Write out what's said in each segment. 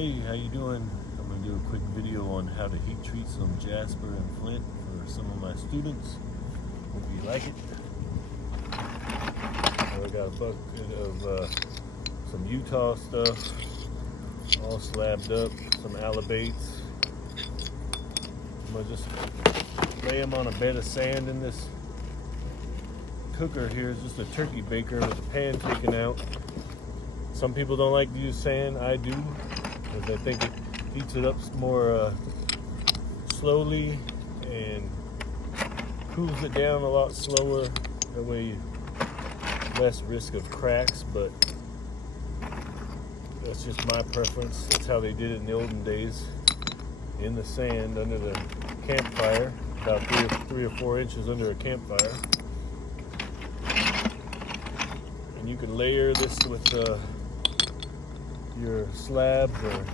Hey, how you doing? I'm going to do a quick video on how to heat treat some Jasper and flint for some of my students. Hope you like it. I got a bucket of some Utah stuff, all slabbed up, some alabates. I'm going to just lay them on a bed of sand in this cooker here. It's just a turkey baker with the pan taken out. Some people don't like to use sand. I do, because I think it heats it up more slowly and cools it down a lot slower. That way, less risk of cracks. But that's just my preference. That's how they did it in the olden days, in the sand under the campfire, about 3 or 4 inches under a campfire. And you can layer this with your slabs or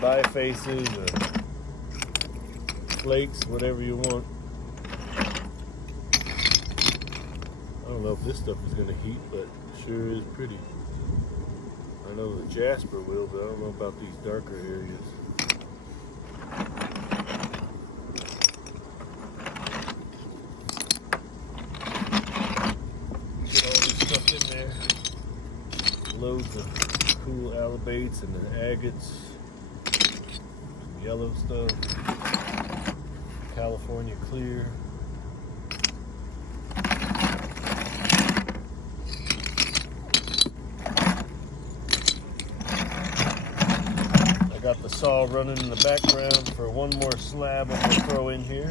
bifaces or flakes, whatever you want. I don't know if this stuff is going to heat, but it sure is pretty. I know the Jasper will, but I don't know about these darker areas. Get all this stuff in there. Loads of cool alabates and the agates, some yellow stuff, California clear. I got the saw running in the background for one more slab I'm going to throw in here.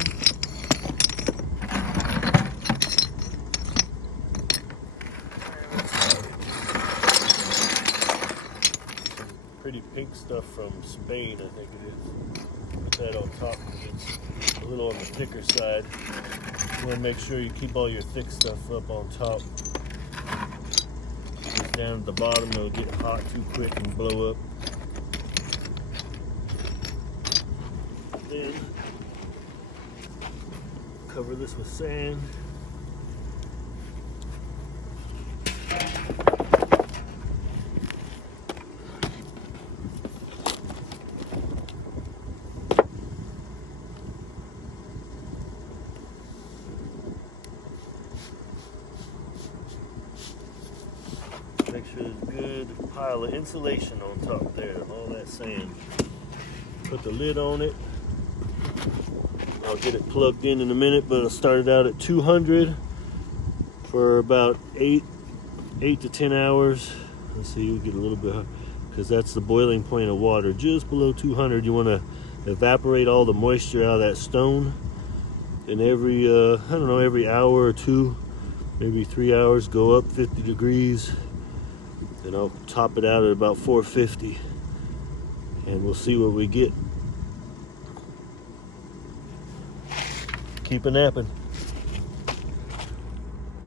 Pretty pink stuff from Spain, I think it is. Put that on top because it's a little on the thicker side. You want to make sure you keep all your thick stuff up on top. Just down at the bottom, it'll get hot too quick and blow up. Then cover this with sand. Make sure there's a good pile of insulation on top there, all that sand. Put the lid on it. I'll get it plugged in a minute, but I'll start it out at 200 for about 8 to 10 hours. Let's see, we'll get a little bit, because that's the boiling point of water. Just below 200, you want to evaporate all the moisture out of that stone. And every, every hour or two, maybe 3 hours, go up 50 degrees. And I'll top it out at about 450, and we'll see what we get. Keep a napping.